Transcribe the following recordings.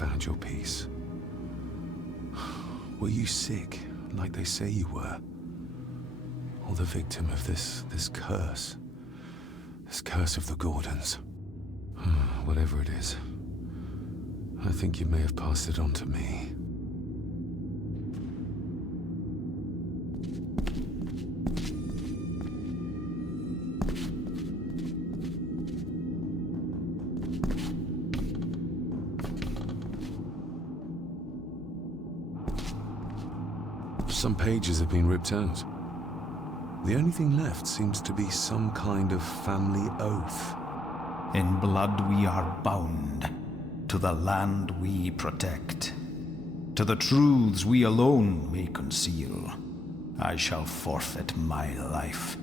found your peace? Were you sick, like they say you were? Or the victim of this curse? This curse of the Gordons? Whatever it is, I think you may have passed it on to me. Some pages have been ripped out. The only thing left seems to be some kind of family oath. In blood we are bound to the land we protect. To the truths we alone may conceal. I shall forfeit my life.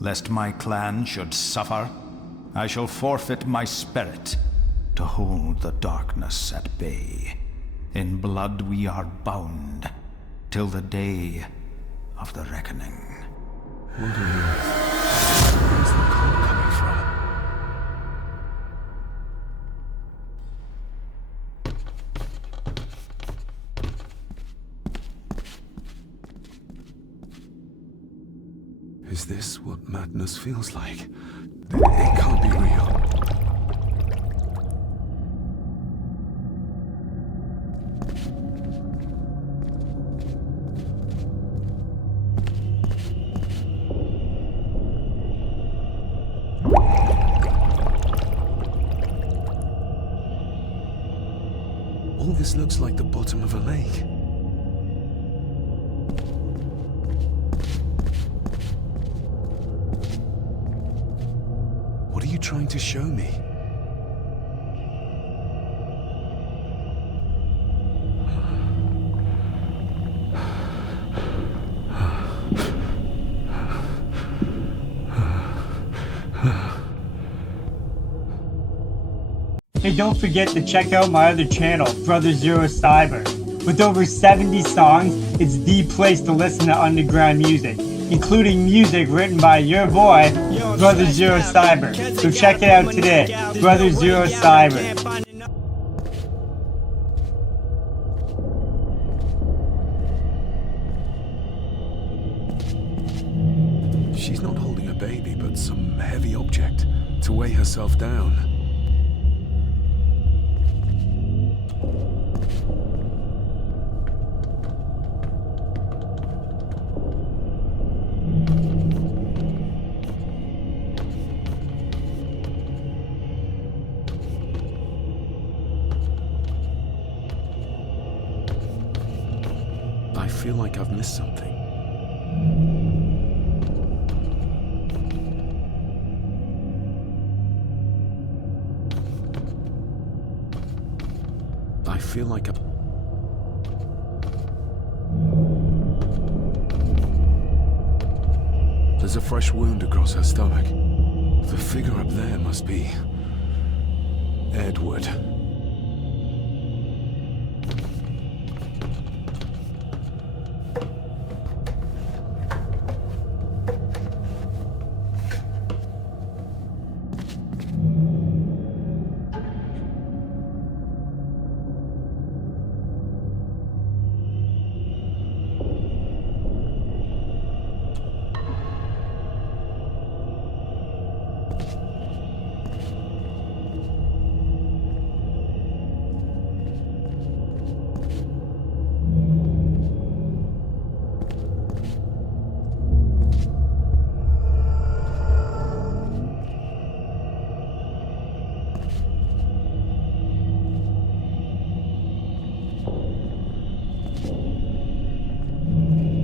Lest my clan should suffer, I shall forfeit my spirit to hold the darkness at bay. In blood we are bound till the day of the reckoning. What on earth? Where's the call coming from? Is this what madness feels like? It can't be real. All this looks like the bottom of a lake. What are you trying to show me? Hey, don't forget to check out my other channel, Brother Zero Cyber. With over 70 songs, it's the place to listen to underground music, including music written by your boy, Brother Zero Cyber. So check it out today, Brother Zero Cyber. She's not holding a baby, but some heavy object to weigh herself down. I feel like I've missed something. I feel like There's a fresh wound across her stomach. The figure up there must be Edward.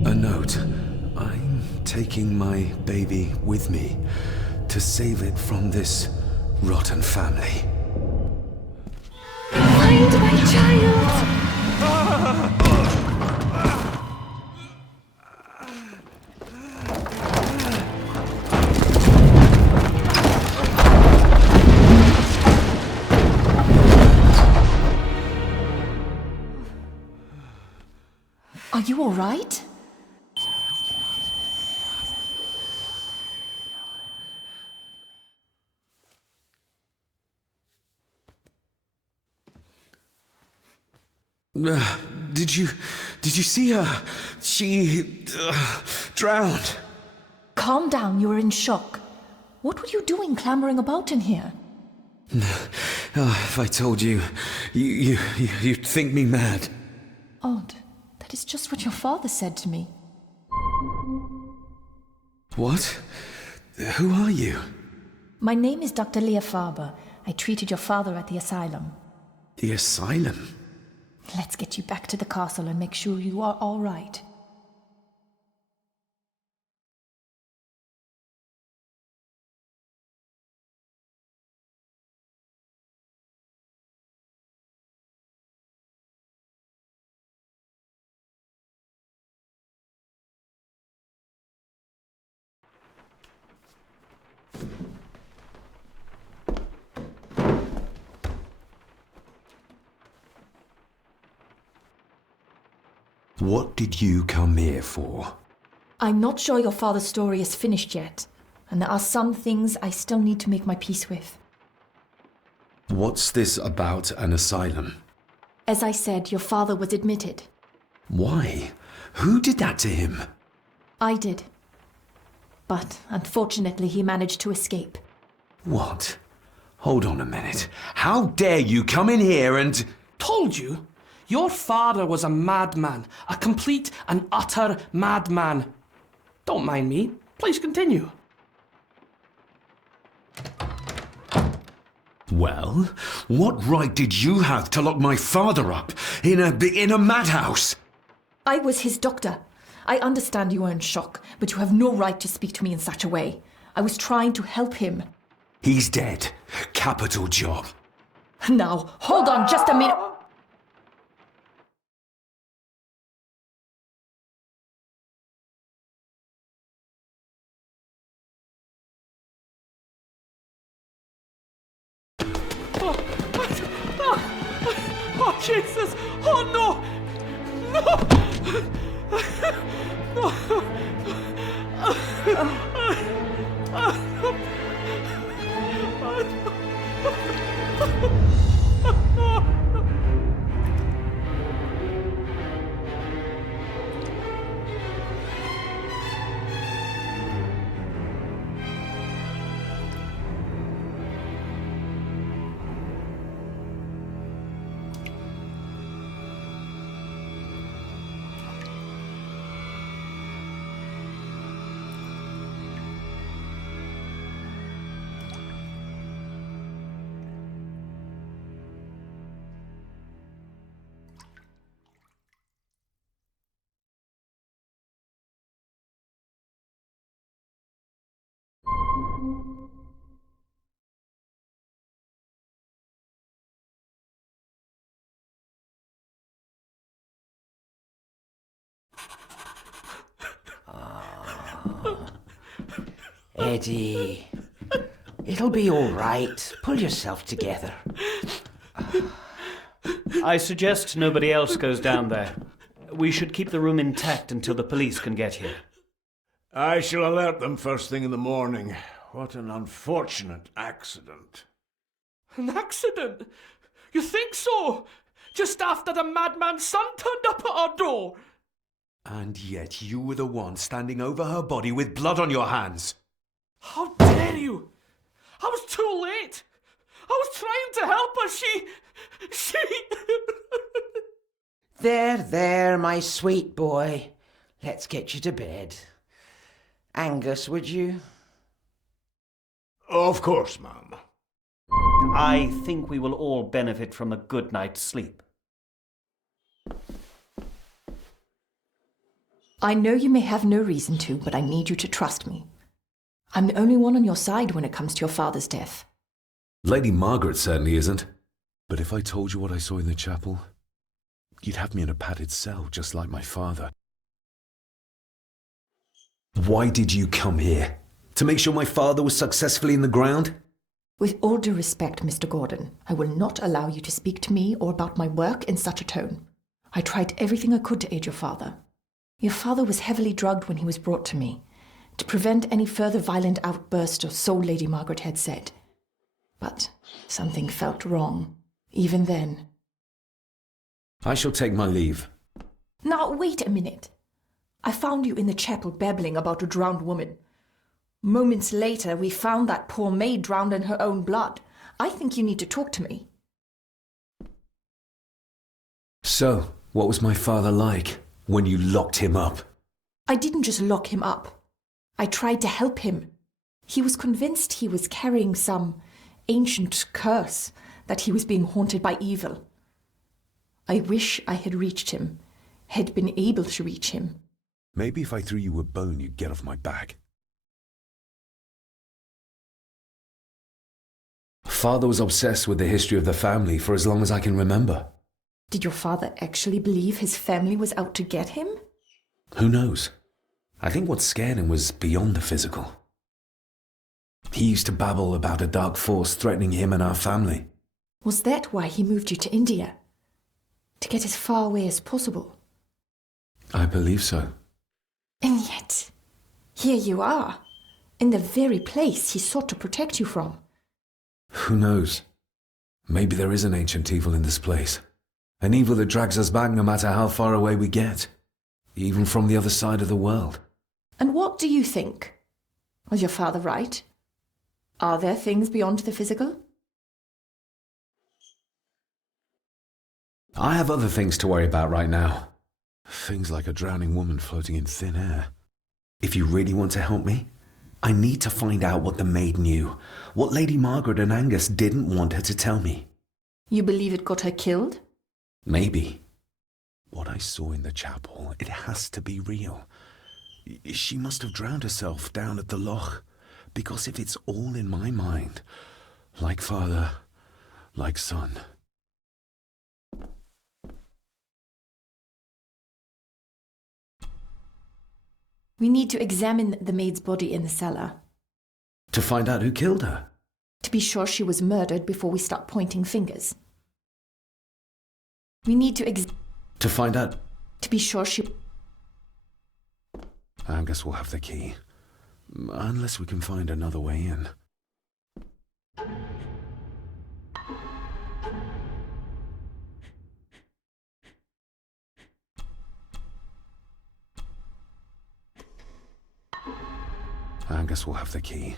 A note. I'm taking my baby with me to save it from this rotten family. Find my child! Are you all right? Did you see her? She drowned. Calm down, you're in shock. What were you doing clambering about in here? If I told you, you'd think me mad. Odd. That is just what your father said to me. What? Who are you? My name is Dr. Leah Faber. I treated your father at the asylum. The asylum? Let's get you back to the castle and make sure you are all right. What did you come here for? I'm not sure your father's story is finished yet, and there are some things I still need to make my peace with. What's this about an asylum? As I said, your father was admitted. Why? Who did that to him? I did. But unfortunately, he managed to escape. What? Hold on a minute. How dare you come in here and... Told you? Your father was a madman. A complete and utter madman. Don't mind me. Please continue. Well, what right did you have to lock my father up in a madhouse? I was his doctor. I understand you are in shock, but you have no right to speak to me in such a way. I was trying to help him. He's dead. Capital job. Now, hold on just a minute. Oh, Jesus! Oh, no! Eddie, it'll be all right. Pull yourself together. I suggest nobody else goes down there. We should keep the room intact until the police can get here. I shall alert them first thing in the morning. What an unfortunate accident. An accident? You think so? Just after the madman's son turned up at our door? And yet you were the one standing over her body with blood on your hands. How dare you? I was too late. I was trying to help her. She... There, my sweet boy. Let's get you to bed. Angus, would you? Of course, ma'am. I think we will all benefit from a good night's sleep. I know you may have no reason to, but I need you to trust me. I'm the only one on your side when it comes to your father's death. Lady Margaret certainly isn't. But if I told you what I saw in the chapel, you'd have me in a padded cell, just like my father. Why did you come here? To make sure my father was successfully in the ground? With all due respect, Mr. Gordon, I will not allow you to speak to me or about my work in such a tone. I tried everything I could to aid your father. Your father was heavily drugged when he was brought to me, to prevent any further violent outburst, or so Lady Margaret had said. But something felt wrong, even then. I shall take my leave. Now, wait a minute. I found you in the chapel babbling about a drowned woman. Moments later, we found that poor maid drowned in her own blood. I think you need to talk to me. So, what was my father like when you locked him up? I didn't just lock him up. I tried to help him. He was convinced he was carrying some ancient curse, that he was being haunted by evil. I wish I had reached him, had been able to reach him. Maybe if I threw you a bone, you'd get off my back. Father was obsessed with the history of the family for as long as I can remember. Did your father actually believe his family was out to get him? Who knows? I think what scared him was beyond the physical. He used to babble about a dark force threatening him and our family. Was that why he moved you to India? To get as far away as possible? I believe so. And yet, here you are, in the very place he sought to protect you from. Who knows? Maybe there is an ancient evil in this place. An evil that drags us back no matter how far away we get. Even from the other side of the world. And what do you think? Was your father right? Are there things beyond the physical? I have other things to worry about right now. Things like a drowning woman floating in thin air. If you really want to help me, I need to find out what the maid knew. What Lady Margaret and Angus didn't want her to tell me. You believe it got her killed? Maybe. What I saw in the chapel, it has to be real. She must have drowned herself down at the loch. Because if it's all in my mind, like father, like son. We need to examine the maid's body in the cellar. To find out who killed her? To be sure she was murdered before we start pointing fingers. We need to find out... To be sure she... Angus will have the key. Unless we can find another way in. Angus will have the key.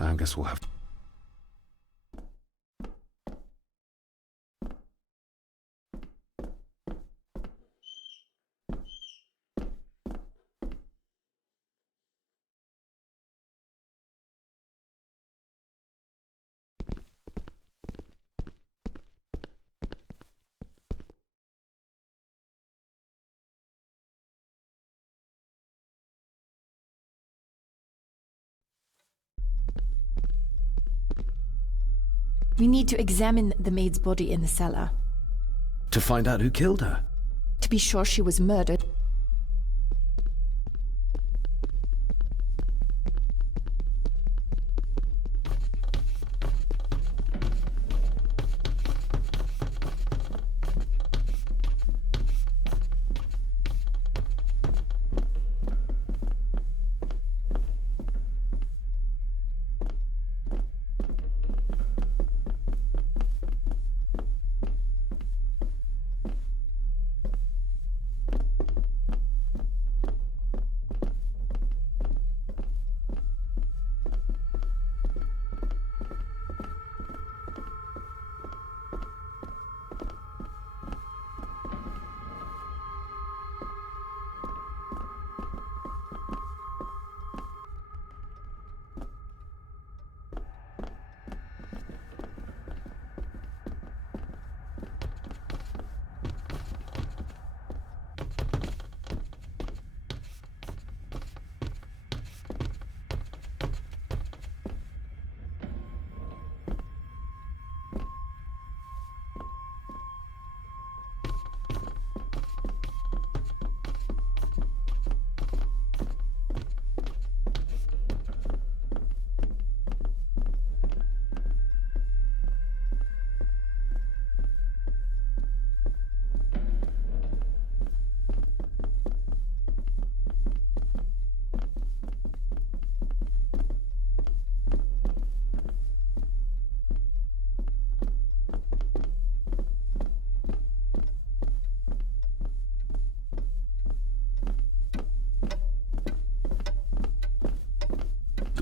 Angus will have... We need to examine the maid's body in the cellar. To find out who killed her? To be sure she was murdered.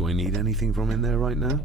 Do I need anything from in there right now?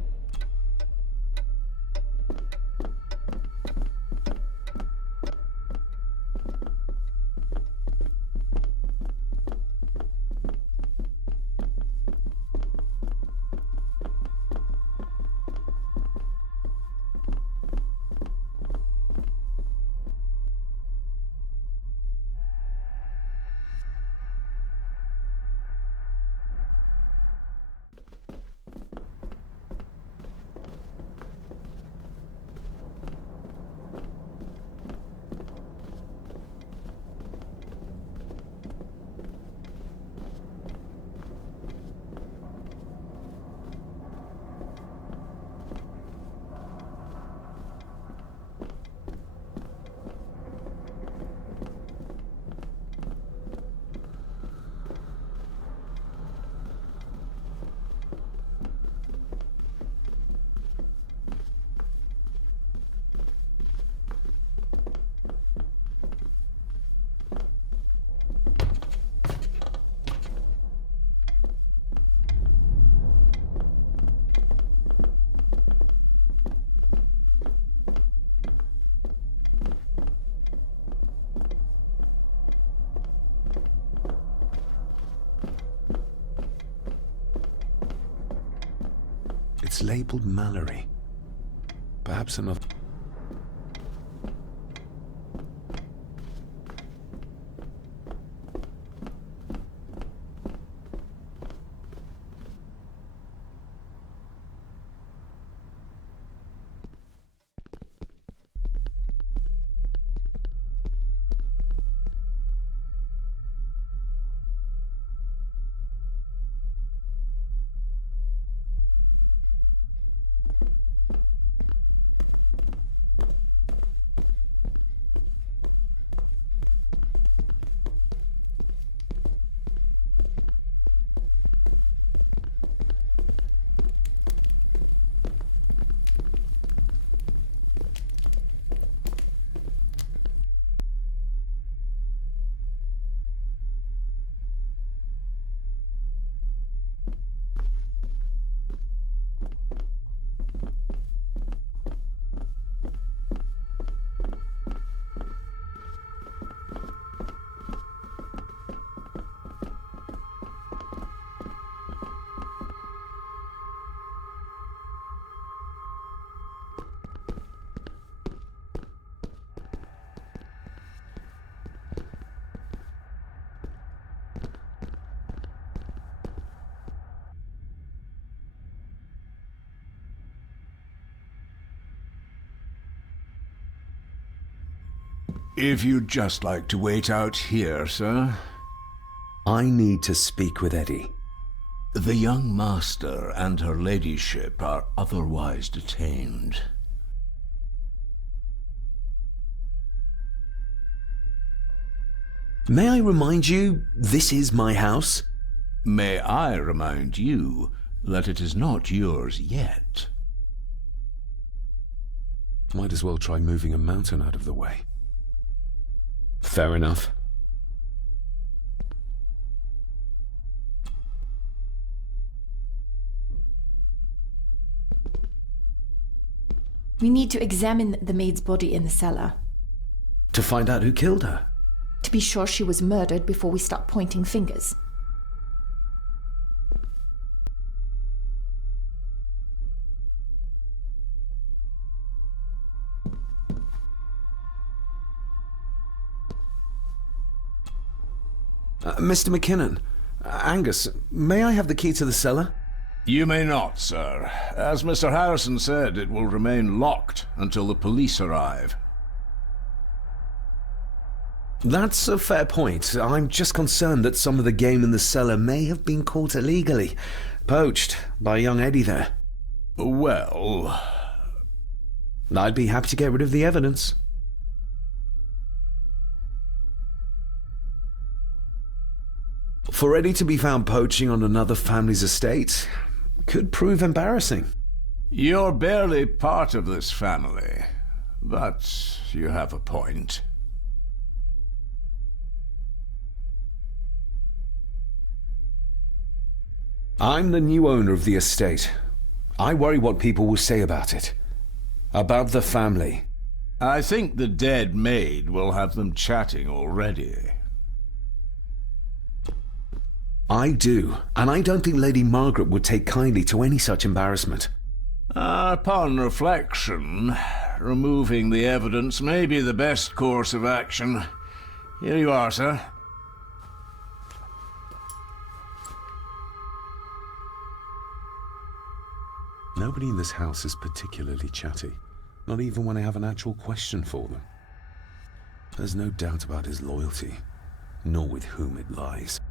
It's labeled Mallory. Perhaps another... If you'd just like to wait out here, sir. I need to speak with Eddie. The young master and her ladyship are otherwise detained. May I remind you, this is my house? May I remind you that it is not yours yet? Might as well try moving a mountain out of the way. Fair enough. We need to examine the maid's body in the cellar. To find out who killed her? To be sure she was murdered before we start pointing fingers. Mr. McKinnon, Angus, may I have the key to the cellar? You may not, sir. As Mr. Harrison said, it will remain locked until the police arrive. That's a fair point. I'm just concerned that some of the game in the cellar may have been caught illegally, poached by young Eddie there. Well... I'd be happy to get rid of the evidence. For Eddie to be found poaching on another family's estate could prove embarrassing. You're barely part of this family, but you have a point. I'm the new owner of the estate. I worry what people will say about it. About the family. I think the dead maid will have them chatting already. I do, and I don't think Lady Margaret would take kindly to any such embarrassment. Upon reflection, removing the evidence may be the best course of action. Here you are, sir. Nobody in this house is particularly chatty, not even when I have an actual question for them. There's no doubt about his loyalty, nor with whom it lies.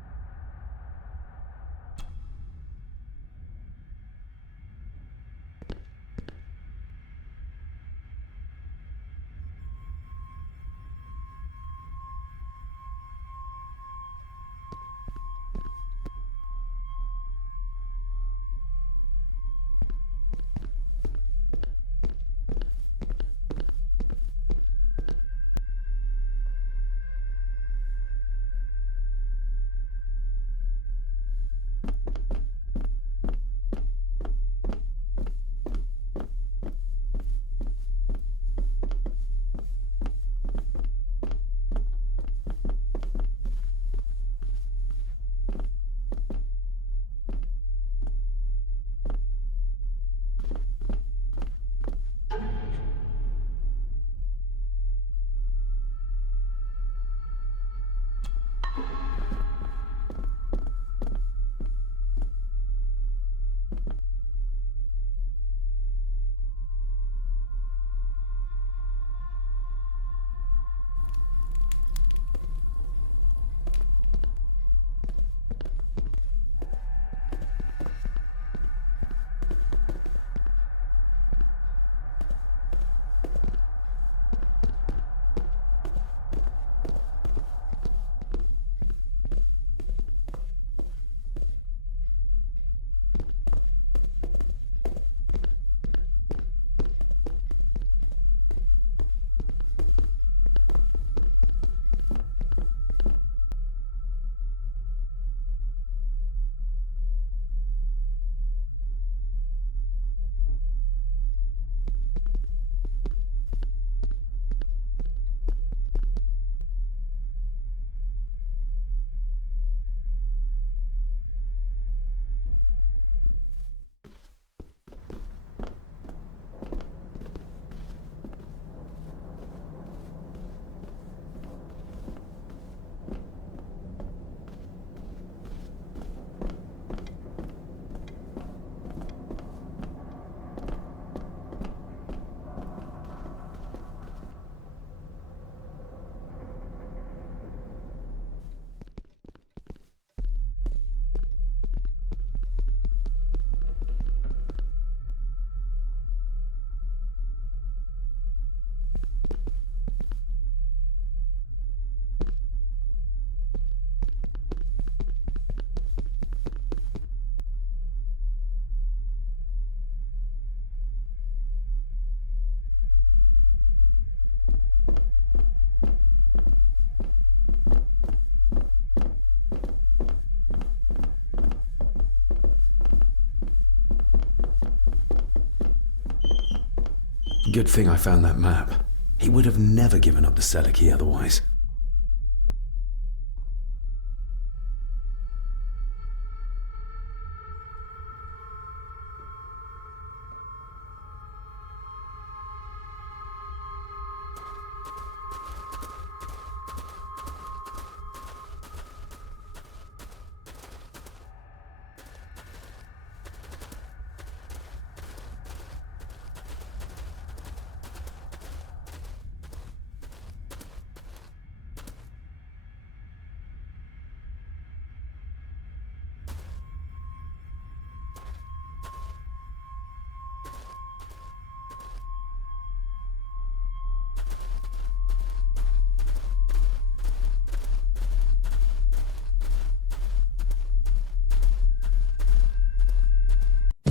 Good thing I found that map. He would have never given up the Seleki otherwise.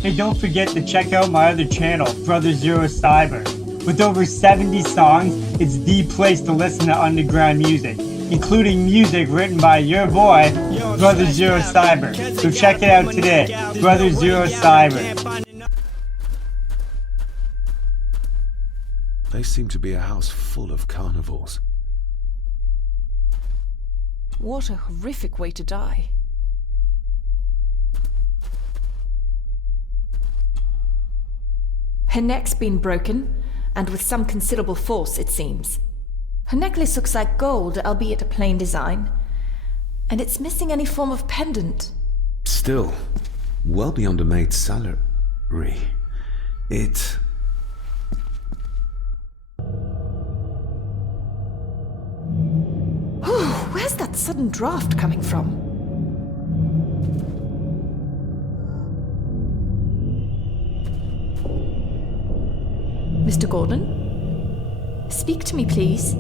Hey, don't forget to check out my other channel, Brother Zero Cyber. With over 70 songs, it's the place to listen to underground music, including music written by your boy, Brother Zero Cyber. So check it out today. Brother Zero Cyber. They seem to be a house full of carnivores. What a horrific way to die. Her neck's been broken, and with some considerable force, it seems. Her necklace looks like gold, albeit a plain design, and it's missing any form of pendant. Still, well beyond a maid's salary. It... Where's that sudden draft coming from? Mr. Gordon? Speak to me, please.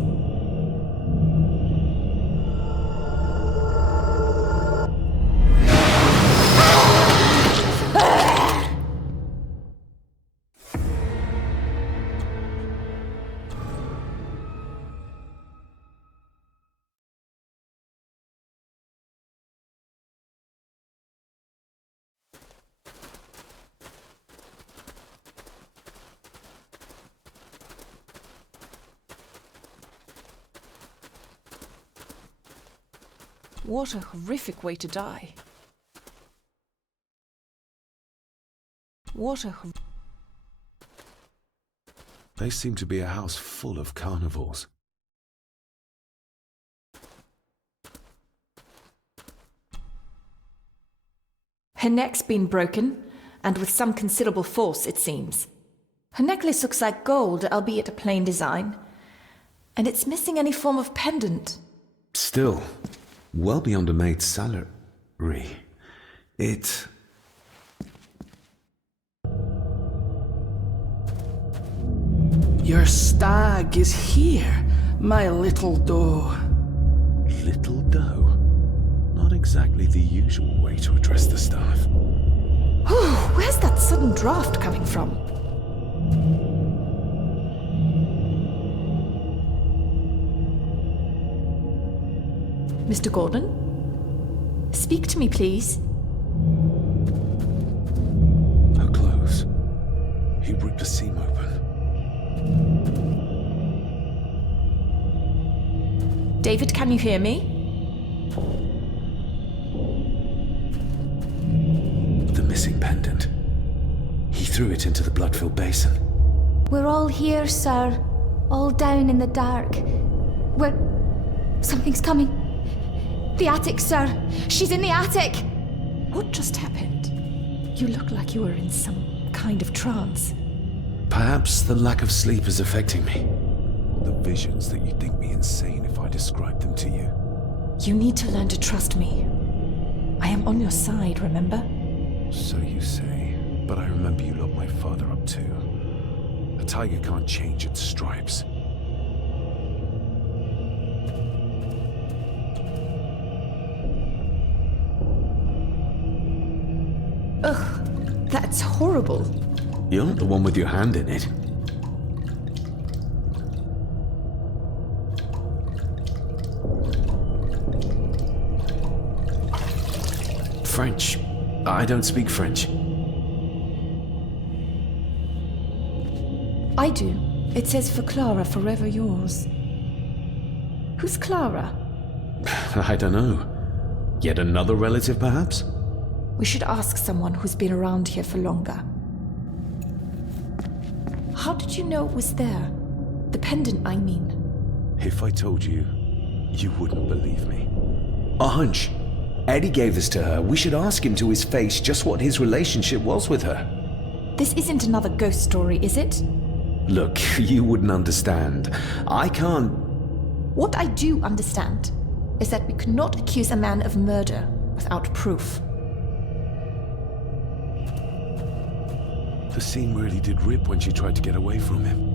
What a horrific way to die. What a... They seem to be a house full of carnivores. Her neck's been broken, and with some considerable force, it seems. Her necklace looks like gold, albeit a plain design, and it's missing any form of pendant. Still, well beyond a maid's salary. It... Your stag is here, my little doe. Little doe? Not exactly the usual way to address the staff. Where's that sudden draft coming from? Mr. Gordon? Speak to me, please. Her clothes. He ripped a seam open. David, can you hear me? The missing pendant. He threw it into the blood-filled basin. We're all here, sir. All down in the dark. Something's coming. The attic, sir. She's in the attic. What just happened? You look like you were in some kind of trance. Perhaps the lack of sleep is affecting me. The visions that you'd think me insane if I described them to you. You need to learn to trust me. I am on your side, remember? So you say, but I remember you locked my father up too. A tiger can't change its stripes. Ugh, that's horrible. You're not the one with your hand in it. French. I don't speak French. I do. It says for Clara, forever yours. Who's Clara? I don't know. Yet another relative, perhaps? We should ask someone who's been around here for longer. How did you know it was there? The pendant, I mean. If I told you, you wouldn't believe me. A hunch. Eddie gave this to her. We should ask him to his face just what his relationship was with her. This isn't another ghost story, is it? Look, you wouldn't understand. I can't... What I do understand is that we could not accuse a man of murder without proof. The seam really did rip when she tried to get away from him.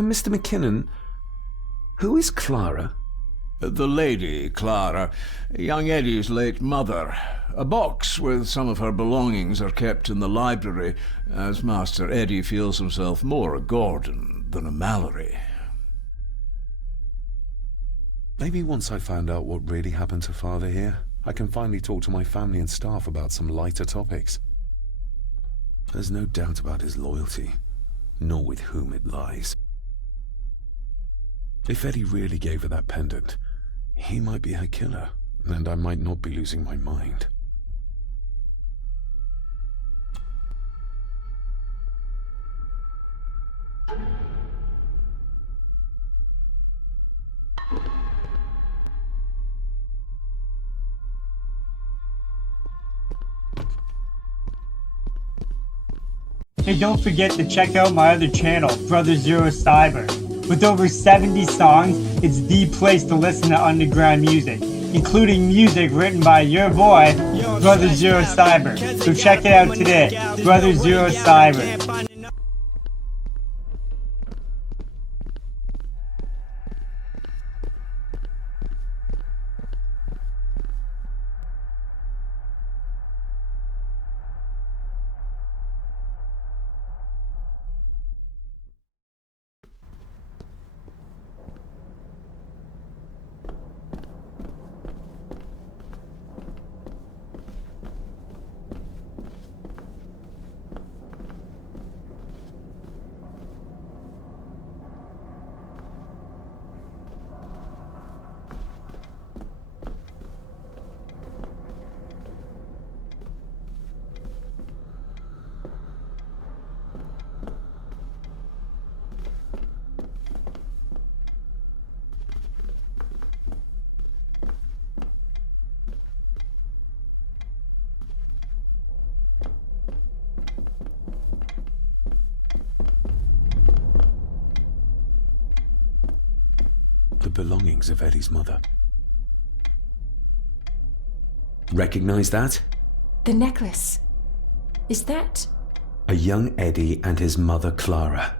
Mr. McKinnon, who is Clara? The lady, Clara, young Eddie's late mother. A box with some of her belongings are kept in the library, as Master Eddie feels himself more a Gordon than a Mallory. Maybe once I found out what really happened to Father here, I can finally talk to my family and staff about some lighter topics. There's no doubt about his loyalty, nor with whom it lies. If Eddie really gave her that pendant, he might be her killer, and I might not be losing my mind. Hey, don't forget to check out my other channel, Brother Zero Cyber. With over 70 songs, it's the place to listen to underground music, including music written by your boy, Brother Zero Cyber. So check it out today, Brother Zero Cyber. The belongings of Eddie's mother. Recognize that? The necklace. Is that... A young Eddie and his mother Clara.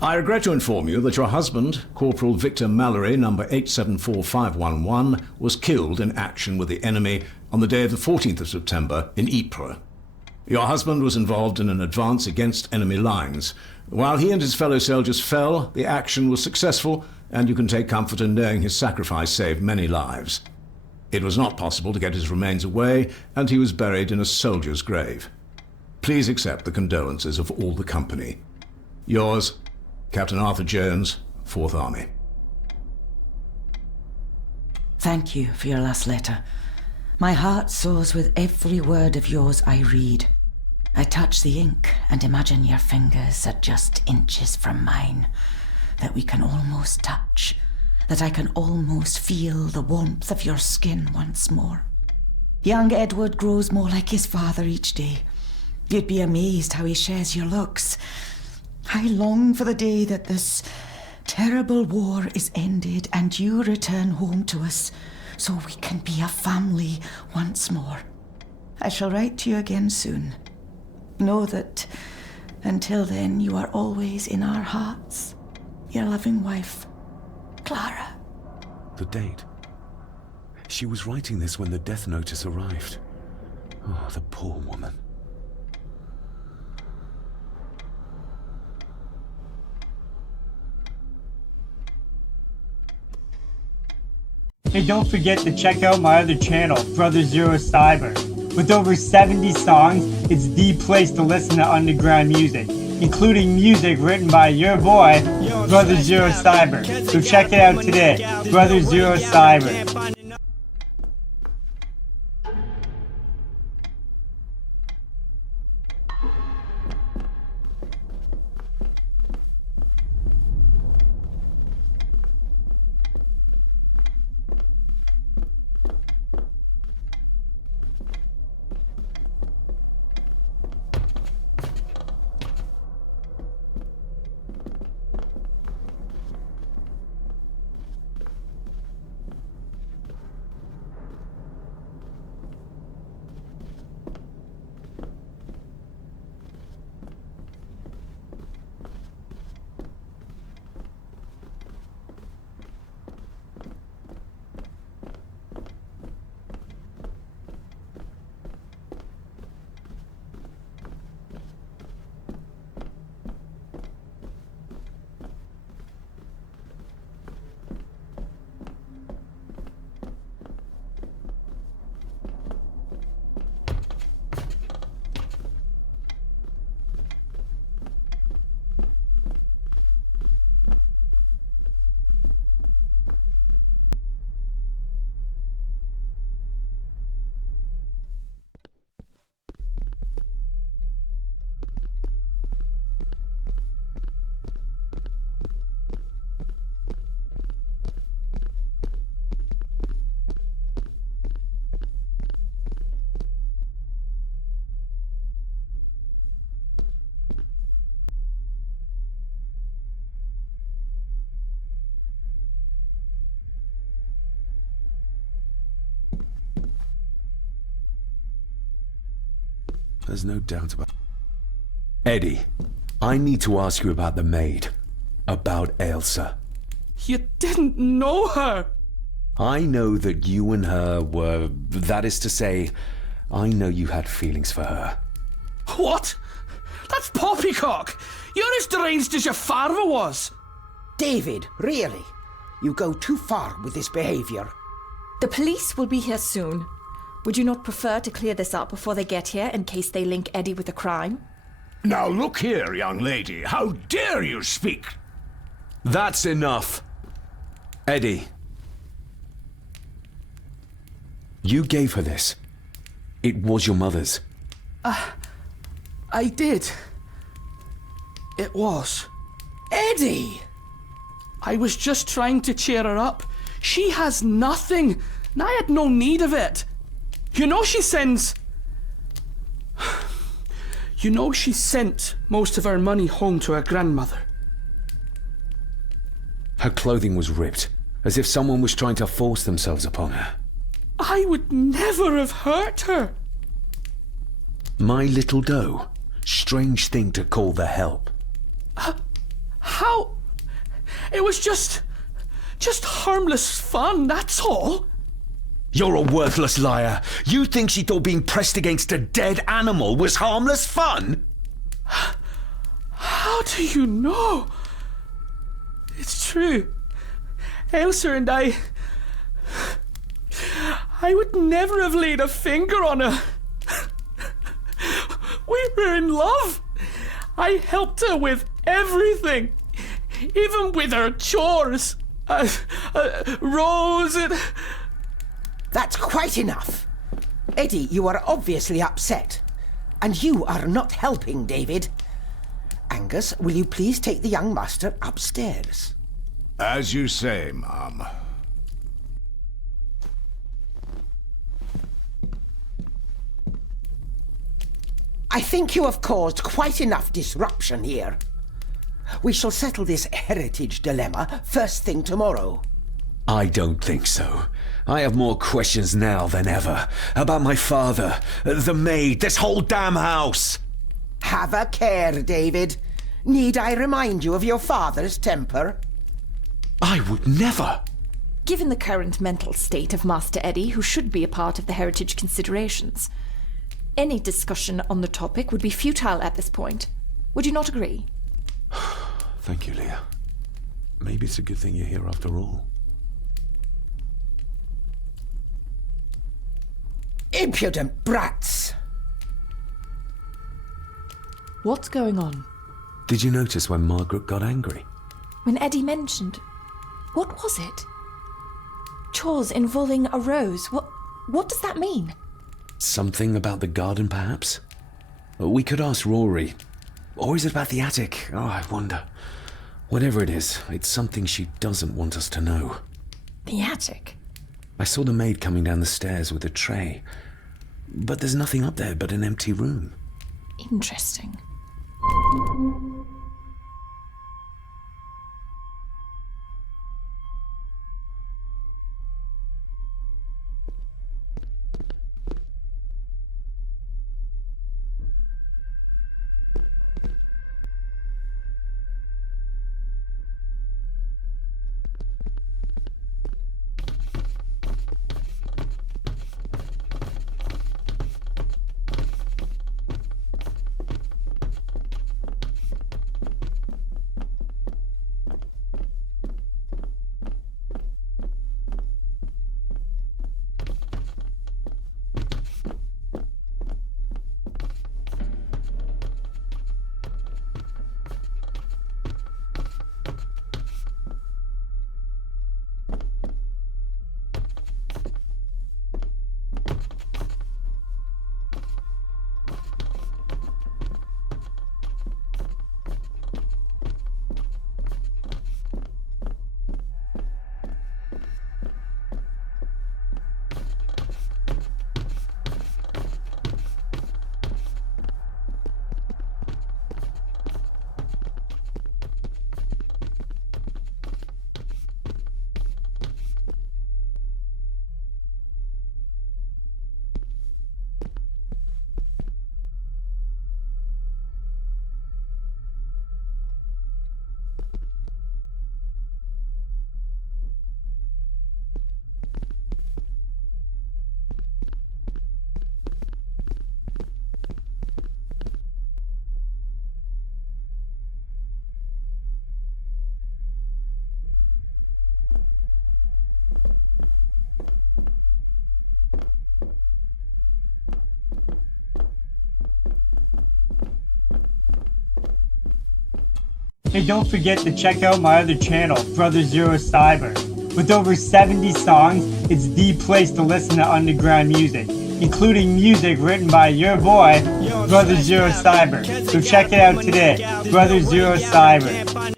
I regret to inform you that your husband, Corporal Victor Mallory, number 874511, was killed in action with the enemy on the day of the 14th of September in Ypres. Your husband was involved in an advance against enemy lines. While he and his fellow soldiers fell, the action was successful, and you can take comfort in knowing his sacrifice saved many lives. It was not possible to get his remains away, and he was buried in a soldier's grave. Please accept the condolences of all the company. Yours, Captain Arthur Jones, 4th Army. Thank you for your last letter. My heart soars with every word of yours I read. I touch the ink and imagine your fingers are just inches from mine, that we can almost touch, that I can almost feel the warmth of your skin once more. Young Edward grows more like his father each day. You'd be amazed how he shares your looks. I long for the day that this terrible war is ended and you return home to us, so we can be a family once more. I shall write to you again soon. Know that until then you are always in our hearts. Your loving wife, Clara. The date. She was writing this when the death notice arrived. Oh, the poor woman. Hey, don't forget to check out my other channel, Brother Zero Cyber. With over 70 songs, it's the place to listen to underground music, including music written by your boy, Brother Zero Cyber. So check it out today, Brother Zero Cyber. There's no doubt about it. Eddie, I need to ask you about the maid. About Ailsa. You didn't know her! I know that you and her were... That is to say, I know you had feelings for her. What? That's poppycock! You're as deranged as your father was! David, really? You go too far with this behavior. The police will be here soon. Would you not prefer to clear this up before they get here in case they link Eddie with the crime? Now look here, young lady. How dare you speak? That's enough. Eddie. You gave her this. It was your mother's. I did. It was. Eddie! I was just trying to cheer her up. She has nothing, and I had no need of it. You know she sends... You know she sent most of her money home to her grandmother. Her clothing was ripped, as if someone was trying to force themselves upon her. I would never have hurt her. My little doe. Strange thing to call the help. How? It was just harmless fun, that's all. You're a worthless liar. You think she thought being pressed against a dead animal was harmless fun? How do you know? It's true. Ailsa and I would never have laid a finger on her. We were in love. I helped her with everything, even with her chores. Rose and... That's quite enough. Eddie, you are obviously upset. And you are not helping, David. Angus, will you please take the young master upstairs? As you say, Mum. I think you have caused quite enough disruption here. We shall settle this heritage dilemma first thing tomorrow. I don't think so. I have more questions now than ever. About my father, the maid, this whole damn house. Have a care, David. Need I remind you of your father's temper? I would never. Given the current mental state of Master Eddie, who should be a part of the heritage considerations, any discussion on the topic would be futile at this point. Would you not agree? Thank you, Leah. Maybe it's a good thing you're here after all. Impudent brats! What's going on? Did you notice when Margaret got angry? When Eddie mentioned... What was it? Chores involving a rose. What does that mean? Something about the garden, perhaps? We could ask Rory. Or is it about the attic? Oh, I wonder. Whatever it is, it's something she doesn't want us to know. The attic? I saw the maid coming down the stairs with a tray. But there's nothing up there but an empty room. Interesting. Hey, don't forget to check out my other channel, Brother Zero Cyber. With over 70 songs, it's the place to listen to underground music, including music written by your boy, Brother Zero Cyber. So check it out today, Brother Zero Cyber.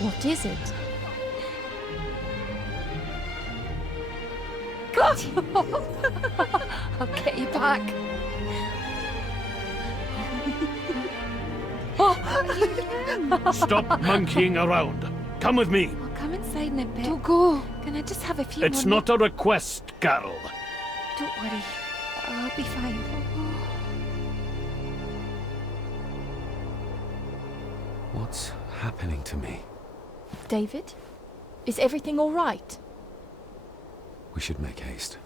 What is it? I'll get you back. Stop monkeying around. Come with me. I'll come inside in a bit. Don't go. Can I just have a few It's more not a request, Carol. Don't worry. I'll be fine. What's happening to me? David? Is everything all right? We should make haste.